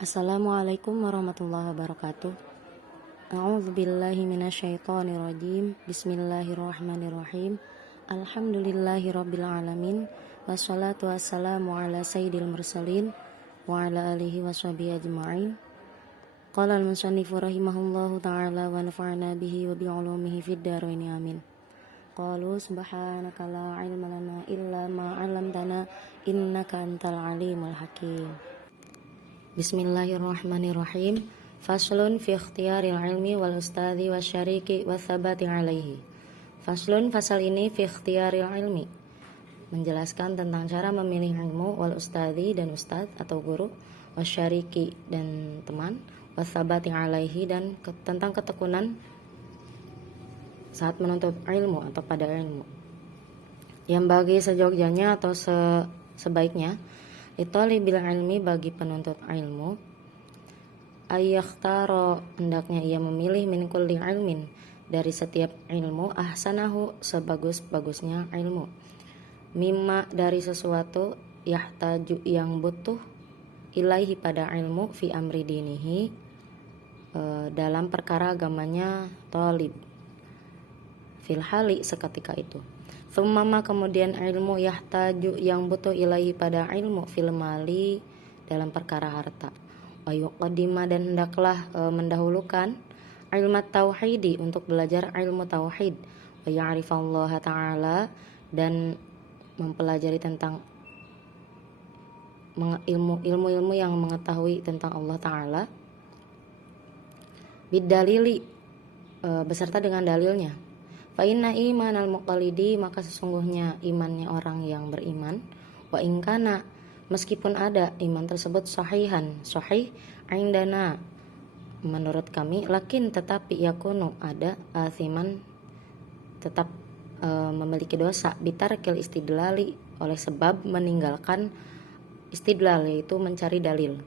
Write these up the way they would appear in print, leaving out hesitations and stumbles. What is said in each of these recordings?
Assalamualaikum warahmatullahi wabarakatuh. A'udzu billahi minasyaitonir rajim. Bismillahirrahmanirrahim. Alhamdulillahirabbil alamin. Wassalatu wassalamu ala sayyidil mursalin wa ala alihi washabihi ajma'in. Qala al-musannifu rahimahullahu ta'ala wa nafa'na bihi wa bi'ulumihi fid dharain amin. Qalu subhanaka la ilma lana illa ma 'allamtana innaka antal alimul hakim. Bismillahirrahmanirrahim. Faslun fi ikhtiyaril ilmi wal ustadzi wasyariki watsabati alaihi. Faslun, fasal ini fi ikhtiyaril ilmi, menjelaskan tentang cara memilih ilmu, wal ustadzi dan ustadz atau guru, wasyariki dan teman, watsabati alaihi dan tentang ketekunan saat menuntut ilmu atau pada ilmu. Yang bagi sejogjanya atau sebaiknya Italibil ilmi, bagi penuntut ilmu, ayyakhtaro, hendaknya ia memilih min kulli ilmin, dari setiap ilmu, ahsanahu, sebagus-bagusnya ilmu, mimma, dari sesuatu, yahtaju, yang butuh, ilaihi, pada ilmu, fi amri dinihi, dalam perkara agamanya talib, fil hali, seketika itu. Thumma, kemudian ilmu, yahtaju, yang butuh, ilaihi, pada ilmu, fil mali, dalam perkara harta. Wa yuqaddima, dan hendaklah mendahulukan ilmu tauhidi, untuk belajar ilmu tauhid. Wa ya'rifallaha ta'ala, dan mempelajari tentang ilmu-ilmu yang mengetahui tentang Allah Ta'ala. Bidalili, beserta dengan dalilnya. Fa inna imanal muqallidi, maka sesungguhnya imannya orang yang beriman, wa ingkana, meskipun ada iman tersebut sahih indana, menurut kami, lakin, tetapi, yakunu, ada, athiman, tetap memiliki dosa, bitarkil istidlali, oleh sebab meninggalkan istidlal, yaitu mencari dalil.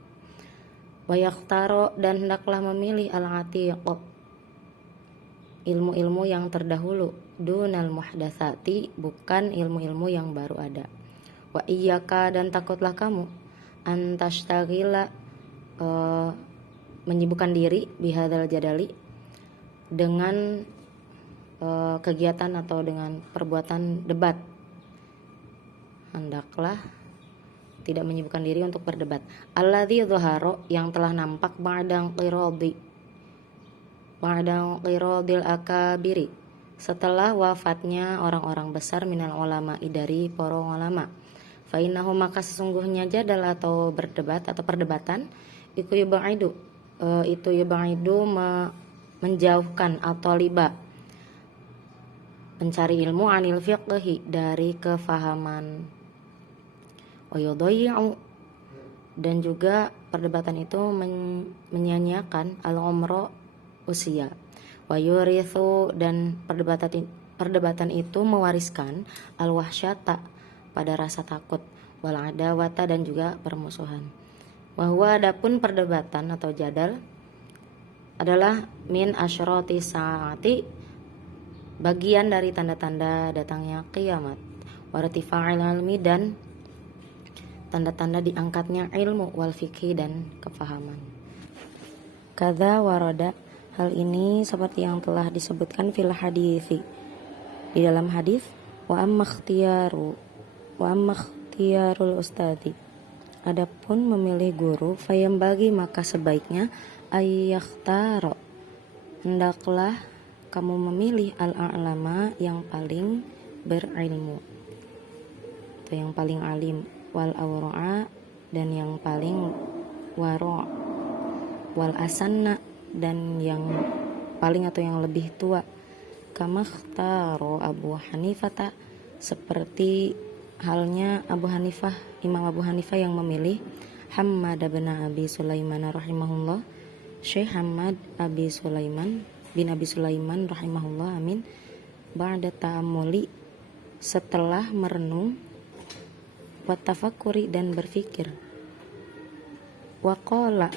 Wa yakhtaro, dan hendaklah memilih al-atiq, ilmu-ilmu yang terdahulu, dunal muhdatsati, bukan ilmu-ilmu yang baru ada. Wa iyyaka, dan takutlah kamu, antastagila, menyibukkan diri, bihadzal jadali, dengan kegiatan atau dengan perbuatan debat. Hendaklah tidak menyibukkan diri untuk berdebat. Alladzi dhahara, yang telah nampak, ba'dal akabiri, setelah wafatnya orang-orang besar, minal ulama, dari para ulama. Fa innahu, maka sesungguhnya jadal atau berdebat atau perdebatan, itu yubaidu, menjauhkan atau liba, mencari ilmu, anil fiqhi, dari kefahaman. Wa yudayyi'u, dan juga perdebatan itu menyanyiakan al-umra, usia. Wa yurithu, dan perdebatan itu mewariskan al-wahsyata, pada rasa takut, wal adawata, dan juga permusuhan. Wa huwa, adapun perdebatan atau jadal adalah min asyrati saati, bagian dari tanda-tanda datangnya kiamat, wa irtifa'il ilmi, dan tanda-tanda diangkatnya ilmu, wal fikhi, dan kefahaman. Kadza warada, hal ini seperti yang telah disebutkan fil hadits, di dalam hadis. Wa amma ikhtiyarul ustadi, adapun memilih guru, fayambagi, maka sebaiknya, ayyakhtaro, hendaklah kamu memilih al-a'lama, yang paling berilmu atau yang paling alim, wal awra'a, dan yang paling wara', wal asanna, dan yang paling atau yang lebih tua, kama ikhtaro Abu Hanifah, seperti halnya Imam Abu Hanifah yang memilih Hammad bin Abi Sulaiman rahimahullah, Syekh Hammad bin Abi Sulaiman rahimahullah, amin, ba'da ta'amuli, setelah merenung, wa tafakkuri, dan berfikir. Wa qala,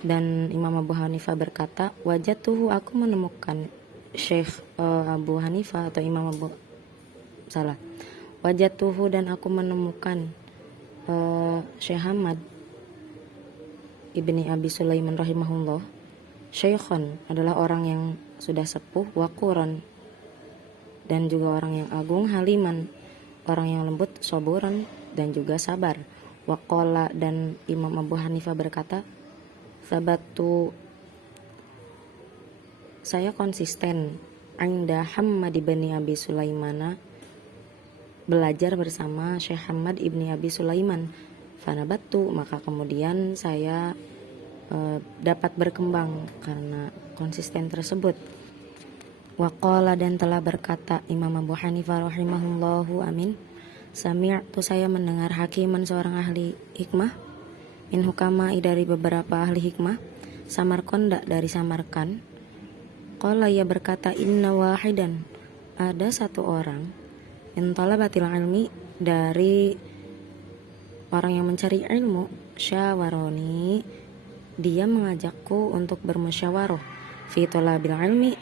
dan Imam Abu Hanifah berkata, wajatuhu, aku menemukan Syekh Abu Hanifah atau wajatuhu, dan aku menemukan Syekh Hamad ibni Abi Sulaiman rahimahullah, syaikhon adalah orang yang sudah sepuh, waquran dan juga orang yang agung, haliman orang yang lembut, soburan dan juga sabar. Waqala dan Imam Abu Hanifah berkata, sabatu saya konsisten anda Hammad ibni Abi Sulaimana belajar bersama Syekh Hamad ibni Abi Sulaiman. Fanabatu, maka kemudian saya dapat berkembang karena konsisten tersebut. Waqala dan telah berkata Imam Abu Hanifah rahimahullahu amin, sami'tu saya mendengar hakiman seorang ahli hikmah, min hukama dari beberapa ahli hikmah, Samarqanda dari Samarkand. Qala ia berkata, inna wahidan, ada satu orang, min talabatil ilmi dari orang yang mencari ilmu, syawaroni, dia mengajakku untuk bermusyawarah fi talabil ilmi,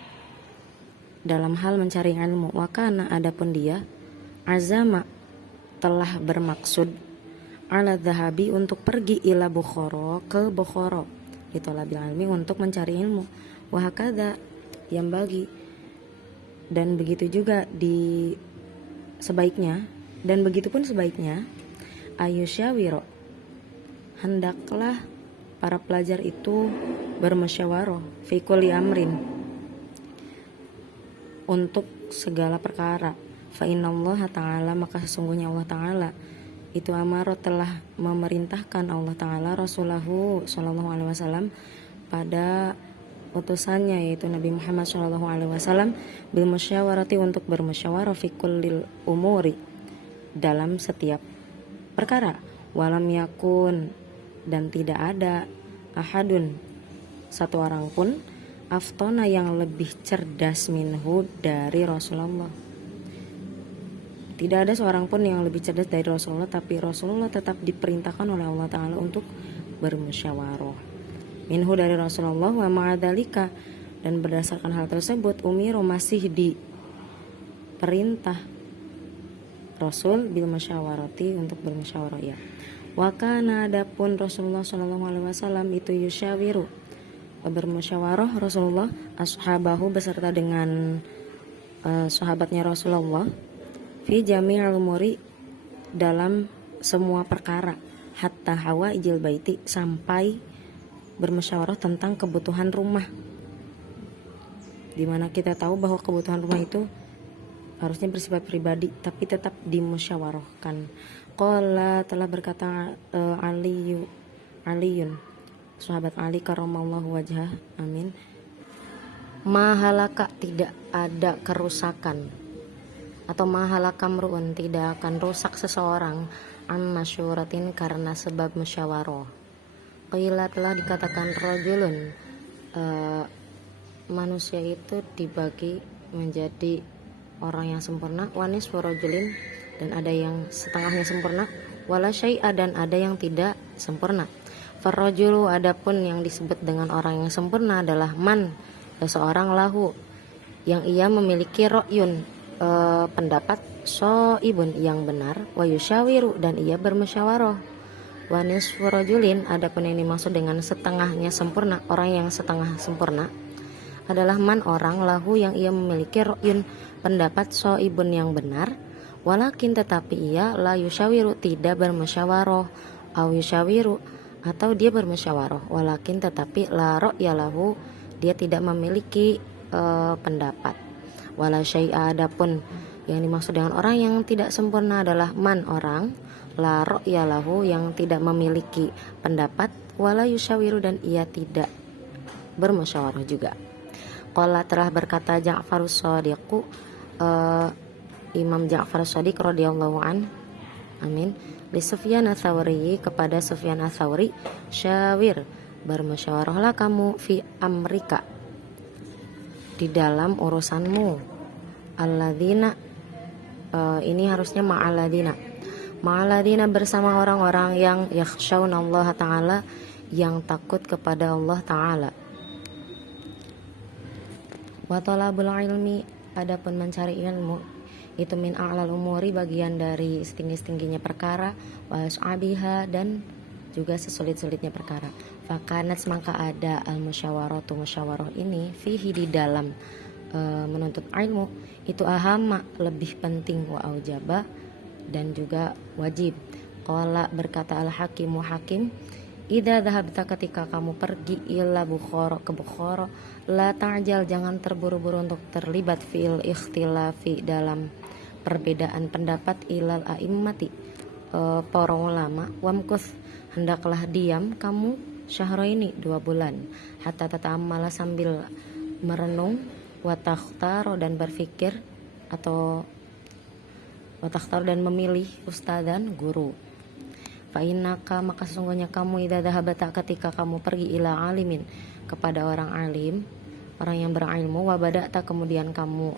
dalam hal mencari ilmu. Wakana adapun dia azama telah bermaksud ala dhahabi untuk pergi ila Bukhara ke Bukhara fi talabil ilmi untuk mencari ilmu. Wahakadha yang bagi, dan begitu juga di sebaiknya, dan begitu pun sebaiknya ayusyawiro, hendaklah para pelajar itu bermusyawarah fi kulli amrin, untuk segala perkara. Fa innallaha ta'ala, maka sesungguhnya Allah Ta'ala itu amaro telah memerintahkan Allah Ta'ala Rasulahu sallallahu alaihi wasallam pada utusannya yaitu Nabi Muhammad sallallahu alaihi wasallam bil musyawarati, untuk bermusyawarah fi kullil umuri, dalam setiap perkara. Walam yakun, dan tidak ada ahadun, satu orang pun, aftona yang lebih cerdas minhu dari Rasulullah. Tidak ada seorang pun yang lebih cerdas dari Rasulullah, tapi Rasulullah tetap diperintahkan oleh Allah Ta'ala untuk bermusyawarah minhu dari Rasulullah. Wa ma'adhalika, dan berdasarkan hal tersebut umiru, masih diperintah Rasul bil musyawarati, untuk bermusyawarah ya. Wa kana, adapun Rasulullah sallallahu alaihi wasallam itu yusyawiru, bermusyawarah Rasulullah ashabahu, beserta dengan sahabatnya Rasulullah, fi jami'il umuri, dalam semua perkara, hatta hawa ijil baiti, sampai bermusyawarah tentang kebutuhan rumah, dimana kita tahu bahwa kebutuhan rumah itu harusnya bersifat pribadi tapi tetap dimusyawarahkan. Qala, telah berkata Aliyun, sahabat Ali karamallahu wajhah, amin, mahalaka, tidak ada kerusakan, atau mahalaka mru'un, tidak akan rusak seseorang, an masyuratin, karena sebab musyawarah. Qila, telah dikatakan rajulun, manusia itu dibagi menjadi orang yang sempurna, wanis warajulin, dan ada yang setengahnya sempurna, wala syai'a, dan ada yang tidak sempurna. Farrajulu, adapun yang disebut dengan orang yang sempurna adalah man, seseorang lahu, yang ia memiliki ra'yun, pendapat, so'ibun, yang benar, wa yusyawiru, dan ia bermusyawarah. Wa nisfu rajulin, adapun yang dimaksud dengan setengahnya sempurna, orang yang setengah sempurna, adalah man, orang, lahu, yang ia memiliki ra'yun, pendapat, so'ibun, yang benar, walakin, tetapi ia la yusyawiru, tidak bermusyawarah, au yusyawiru, atau dia bermusyawarah, walakin, tetapi la ra'ya lahu, dia tidak memiliki pendapat. Wala syai'a, adapun yang dimaksud dengan orang yang tidak sempurna adalah man, orang, la ra'ya lahu, yang tidak memiliki pendapat, wala yusyawiru, dan ia tidak bermusyawarah juga. Qala, telah berkata Ja'farus Shadiqu, Imam Ja'far Shadiq radhiyallahu an, amin, li Sufyan ats-Tsauri, kepada Sufyan ats-Tsauri, syawir, bermusyawarahlah kamu, fi amrika, di dalam urusanmu, alladzina, ini harusnya ma'aladina, bersama orang-orang yang yakhshawnallaha ta'ala, yang takut kepada Allah Ta'ala. Wa talabul ilmi, adapun mencari ilmu, itu min a'lal umuri, bagian dari setinggi-tingginya perkara, wa as'abiha, dan juga sesulit-sulitnya perkara. Fakanat maka ada al-musyawaratu musyawarah ini fihi di dalam menuntut ilmu itu ahama lebih penting wa aujaba dan juga wajib. Qala berkata al-hakimu hakim, idza dhahabta ketika kamu pergi ila Bukhara ke Bukhara la ta'jal jangan terburu-buru untuk terlibat fil ikhtilafi dalam perbedaan pendapat ilal a'immati para ulama wamkus hendaklah diam kamu syahra ini 2 bulan hatta tata'ammala sambil merenung watakhtaro dan berfikir atau watakhtaro dan memilih ustadzan guru. Fa'inaka maka sesungguhnya kamu idza dhahabata ketika kamu pergi ila alimin kepada orang alim, orang yang berilmu, wabada'ta kemudian kamu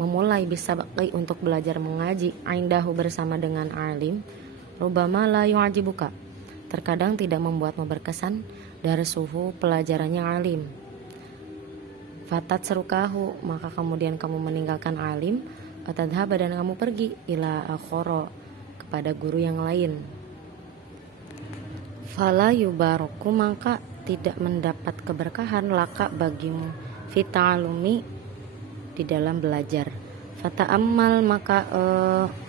memulai bisa baki untuk belajar mengaji indahu bersama dengan alim, rubama la yu'ajibuka terkadang tidak membuatmu berkesan dari suhu pelajarannya alim. Fatat serukahu maka kemudian kamu meninggalkan alim, atadhaba dan kamu pergi ila akhara kepada guru yang lain. Fala yubaroku maka tidak mendapat keberkahan laka bagimu fita'alumi di dalam belajar. Fata'ammal maka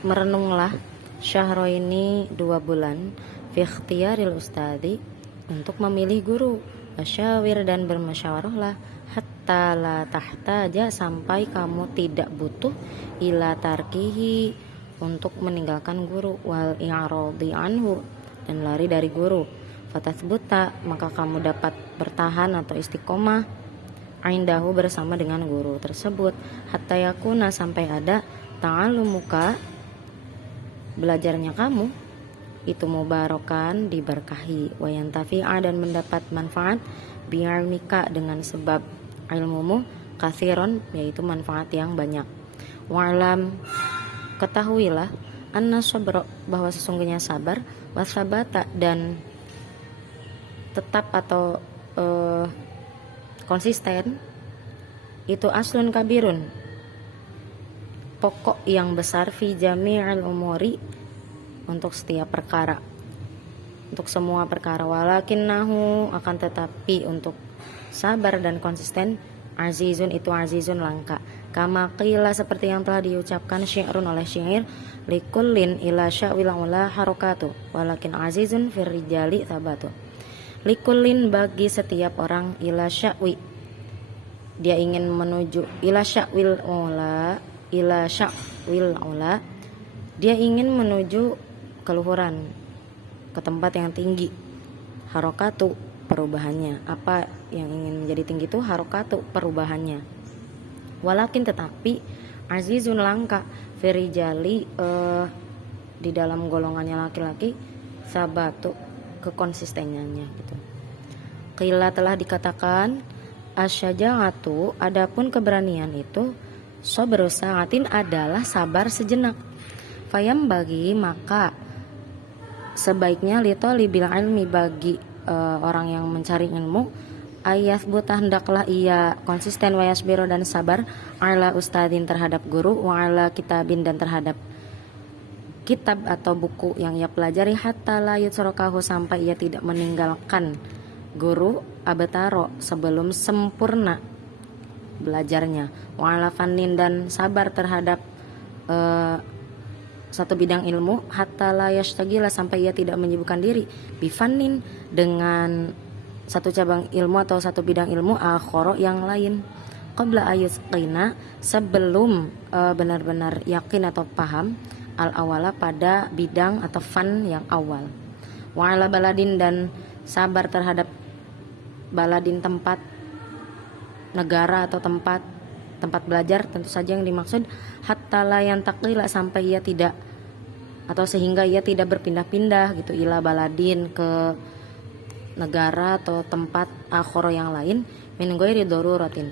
merenunglah syahro ini 2 bulan fi ikhtiyaril ustadi untuk memilih guru, asyawir dan bermusyawarahlah hatta la tahtaja sampai kamu tidak butuh ila tarkihi untuk meninggalkan guru wal i'radi anhu dan lari dari guru. Fatathbuta maka kamu dapat bertahan atau istiqomah indahu bersama dengan guru tersebut hatta yakuna sampai ada ta'allumuka belajarnya kamu itu mubarokan diberkahi wa yantafi'a dan mendapat manfaat bi'ilmika dengan sebab ilmumu kathiron yaitu manfaat yang banyak. Wa'lam ketahuilah anna sabra bahwa sesungguhnya sabar wasabata dan tetap atau konsisten itu aslun kabirun pokok yang besar fi jami'il umuri untuk setiap perkara, untuk semua perkara. Walakinnahu akan tetapi untuk sabar dan konsisten azizun itu azizun langka. Kama qila seperti yang telah diucapkan syairun oleh syair likullin ila sya'wil ula harakatu walakin azizun fir rijali thabatu. Likullin bagi setiap orang ila sya'wi dia ingin menuju ila sya'wil ula dia ingin menuju keluhuran ke tempat yang tinggi. Harokatu perubahannya, apa yang ingin menjadi tinggi itu harokatu perubahannya. Walakin tetapi azizun langka firijali di dalam golongannya laki-laki sabatu kekonsistenannya gitu. Qila telah dikatakan asyaja'atu adapun keberanian itu sabru sa'atin adalah sabar sejenak. Fayam bagi maka sebaiknya litolibil ilmi bagi orang yang mencari ilmu ayat buta hendaklah ia konsisten wayasbiro dan sabar ala ustadin terhadap guru wa ala kitabin dan terhadap kitab atau buku yang ia pelajari hatta la yutsrokahu sampai ia tidak meninggalkan guru abetaro sebelum sempurna belajarnya wa ala fannin dan sabar terhadap satu bidang ilmu hatta la yashtagila sampai ia tidak menyibukkan diri bifannin dengan satu cabang ilmu atau satu bidang ilmu akhara yang lain qabla ayusqina sebelum benar-benar yakin atau paham al awala pada bidang atau fan yang awal wa ala baladin dan sabar terhadap baladin tempat negara atau tempat belajar tentu saja yang dimaksud hatta la yantaqila sampai ia tidak atau sehingga ia tidak berpindah-pindah gitu ila baladin ke negara atau tempat akhara yang lain min ghairi daruratin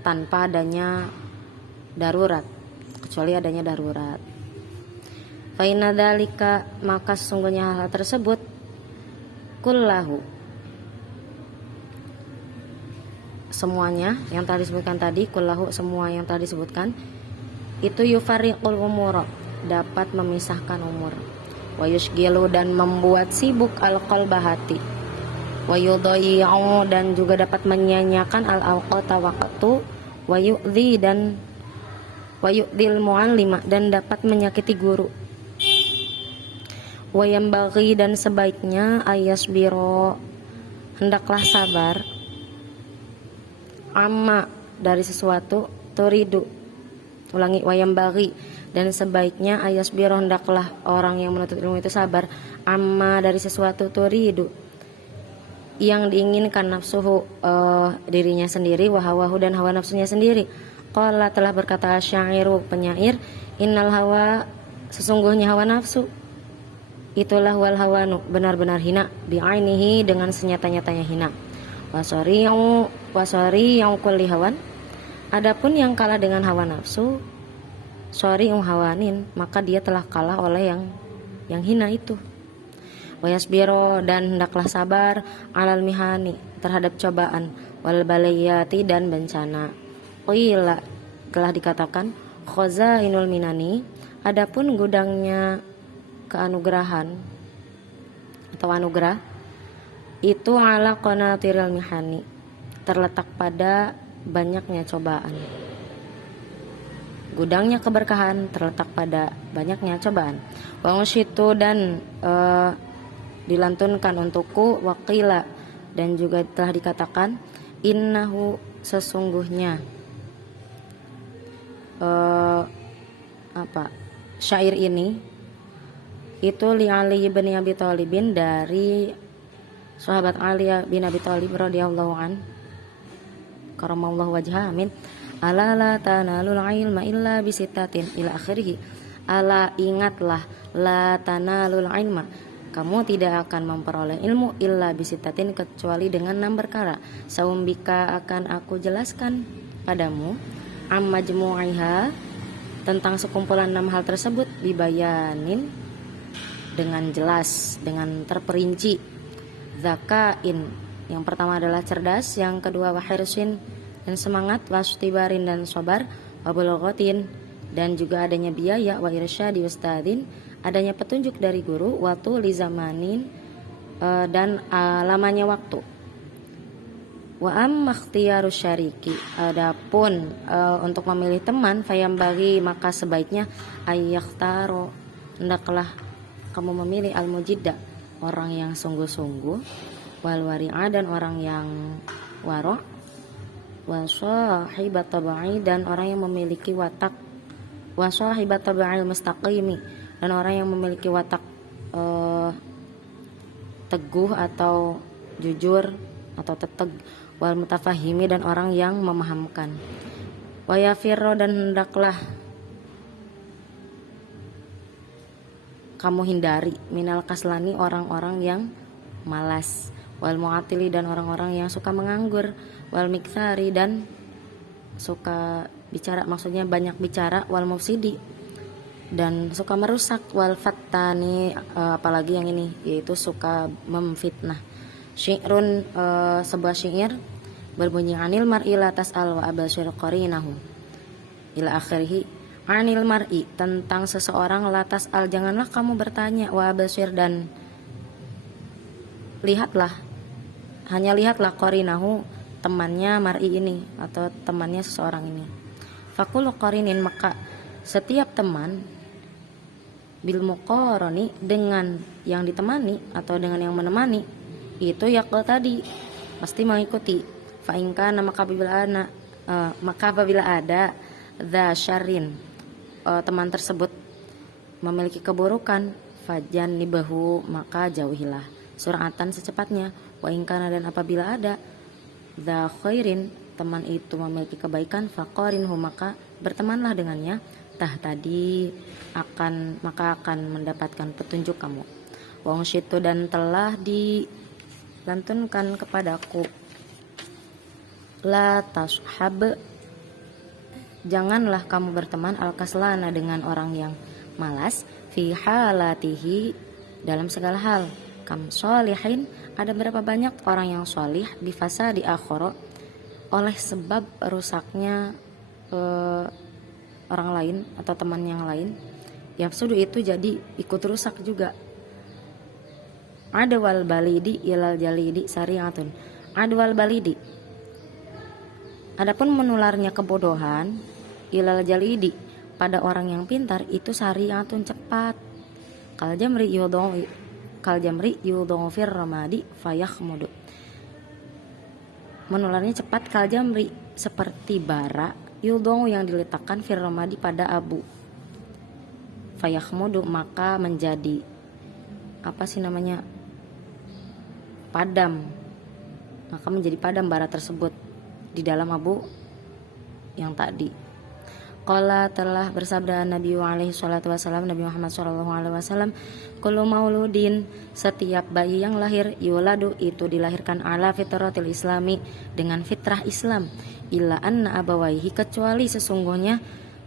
tanpa adanya darurat kecuali adanya darurat. Fa inna dzalika maka sesungguhnya hal tersebut kullahu semuanya yang telah disebutkan tadi kullahu semua yang telah disebutkan itu yufariqul umur dapat memisahkan umur wa yushgilu dan membuat sibuk al-qalba hati, wa yudayyi'u dan juga dapat menyia-nyiakan al-awqata waktu, wa yu'dhi dan wa yu'dhil mu'allima dan dapat menyakiti guru, wa yambaghi dan sebaiknya ayasbiro hendaklah sabar, amma dari sesuatu, turidu ulangi, wa yambaghi dan sebaiknya ayasbiro hendaklah orang yang menuntut ilmu itu sabar, amma dari sesuatu, turidu yang diinginkan, nafsuhu dirinya sendiri, wahawahu dan hawa nafsunya sendiri. Qala telah berkata syairu penyair, innal hawa sesungguhnya hawa nafsu itulah wal hawanu benar-benar hina, bi'ainihi dengan senyata-nyatanya hina, wasori yang kulli hawan adapun yang kalah dengan hawa nafsu, sorry hawanin maka dia telah kalah oleh yang hina itu. Wayasbiro dan hendaklah sabar alal mihani terhadap cobaan, wal baliyati dan bencana. Qila telah dikatakan khazainul minani adapun gudangnya keanugerahan atau anugerah itu ala qanatiril mihani terletak pada banyaknya cobaan. Gudangnya keberkahan terletak pada banyaknya cobaan. Wangsitu dan dilantunkan untukku, waqila dan juga telah dikatakan innahu sesungguhnya syair ini itu li Ali bin Abi Thalibin dari sahabat Ali bin Abi Thalib radhiyallahu an karamallahu wajhah, amin. Ala la tanalul ilma illa bisittatin ila akhirih. Ala ingatlah, la tanalul ilma kamu tidak akan memperoleh ilmu illa bisittatin kecuali dengan 6 perkara. Saumbika akan aku jelaskan padamu amma jumu'iha tentang sekumpulan 6 hal tersebut, dibayanin dengan jelas, dengan terperinci. Zakain yang pertama adalah cerdas, yang kedua wahirsin dan semangat, wastibarin dan sabar, wabulghatin dan juga adanya biaya, wa irsyadi ustadin adanya petunjuk dari guru, waktu li zamanin dan lamanya waktu. Wa amma ikhtiyarus syariki adapun untuk memilih teman, fayambagi maka sebaiknya ayyakhtaro hendaklah kamu memilih al-mujidda orang yang sungguh-sungguh, wal wari'a dan orang yang waro', wa sahibat tabai dan orang yang memiliki watak, wa sahibat tabai mustaqimi dan orang yang memiliki watak teguh atau jujur atau teteg, wal mutafahimi dan orang yang memahamkan, wa yafirro dan hendaklah kamu hindari minal kaslani orang-orang yang malas, wal mu'atili dan orang-orang yang suka menganggur, wal miktsari dan suka bicara, maksudnya banyak bicara, wal mufsidi dan suka merusak, wal fattani apalagi yang ini yaitu suka memfitnah. Syi'run sebuah syair berbunyi anil mar'i la tas'al wa abashir qarinahu ila akhirih. Anil mar'i tentang seseorang, la tas'al janganlah kamu bertanya, wa abashir dan lihatlah, hanya lihatlah qarinahu temannya mar'i ini atau temannya seseorang ini. Fakul qarinin maka setiap teman bil muqarani dengan yang ditemani atau dengan yang menemani itu yakul tadi pasti mengikuti. Fa in kana maka apabila ada dza syarrin teman tersebut memiliki keburukan, fajan nibahu maka jauhilah suratan secepatnya. Wa in kana dan apabila ada dza khairin teman itu memiliki kebaikan, faqarinhu maka bertemanlah dengannya, tadi maka akan mendapatkan petunjuk kamu. Wong syitu dan telah dilantunkan kepadaku, la tashhab janganlah kamu berteman al-kaslana dengan orang yang malas, fi halatihi dalam segala hal. Kam sholihin ada berapa banyak orang yang sholih, bifasa di akhoro oleh sebab rusaknya orang lain atau teman yang lain, yang sudah itu jadi ikut rusak juga. adwal balidi ilal jalidi sariatun. Adwal balidi, adapun menularnya kebodohan, ilal jalidi, pada orang yang pintar itu sariatun cepat. Kal jamri yudha'u fir ramadi fayakhmudu. Menularnya cepat kal jamri, seperti bara, yudha'u yang diletakkan fir ramadi pada abu. Fayakhmudu, maka menjadi padam. Maka menjadi padam bara tersebut di dalam abu yang tadi. Qala, telah bersabda Nabi alaihi salatu wasallam, Nabi Muhammad sallallahu alaihi wasallam, kullu mauludin, setiap bayi yang lahir, yuladu, itu dilahirkan ala fitratil islami, dengan fitrah Islam, illa anna abawaihi, kecuali sesungguhnya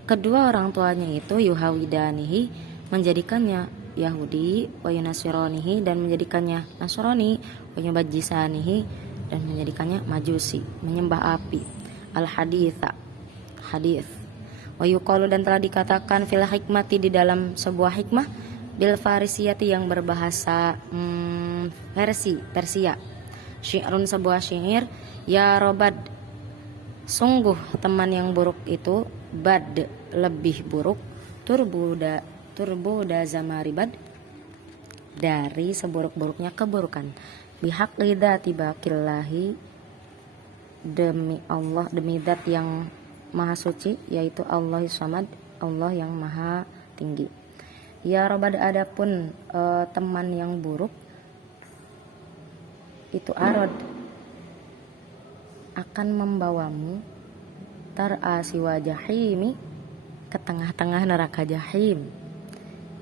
kedua orang tuanya itu yuhawidanihi, menjadikannya Yahudi, wa yunasironihi, dan menjadikannya Nasrani, wa yubajjisanihi, dan menjadikannya Majusi, menyembah api. Al haditha, hadis. Wa yuqalu, dan telah dikatakan fil hikmati, di dalam sebuah hikmah, bil farisiyati, yang berbahasa Persia. Syi'run, sebuah syair, ya robad, sungguh teman yang buruk itu, bad, lebih buruk, turbu da zamaribad, dari seburuk-buruknya keburukan, bihaq lidati bakillahi, demi Allah, demi zat yang maha suci, yaitu Allah Samad, Allah yang maha tinggi. Ya robad, adapun teman yang buruk itu arod, akan membawamu tar'asi wajahimi, ke tengah-tengah neraka jahim.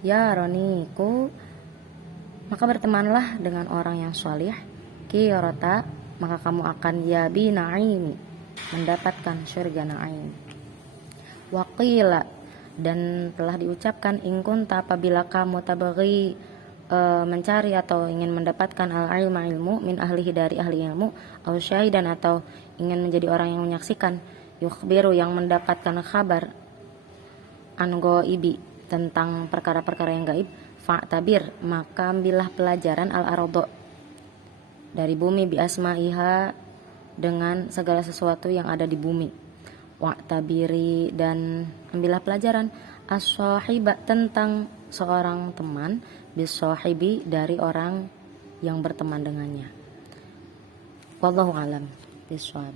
Ya roniku, maka bertemanlah dengan orang yang salih, kirota, maka kamu akan yabi na'imi, mendapatkan surga na'im. Waqila, dan telah diucapkan, ingkunta, apabila kamu tabaghi, mencari atau ingin mendapatkan al-ilma, ilmu, min ahlihi, dari ahli ilmu, au syahidan, atau ingin menjadi orang yang menyaksikan, yukhbiru, yang mendapatkan kabar, an ghaibi, tentang perkara-perkara yang gaib, fa'tabir, maka ambillah pelajaran al-ardo, dari bumi, bi asma'iha, dengan segala sesuatu yang ada di bumi. Wa'tabiri, dan ambillah pelajaran as-sahiba, tentang seorang teman, bis-sahibi, dari orang yang berteman dengannya. Wallahu alam bishawab.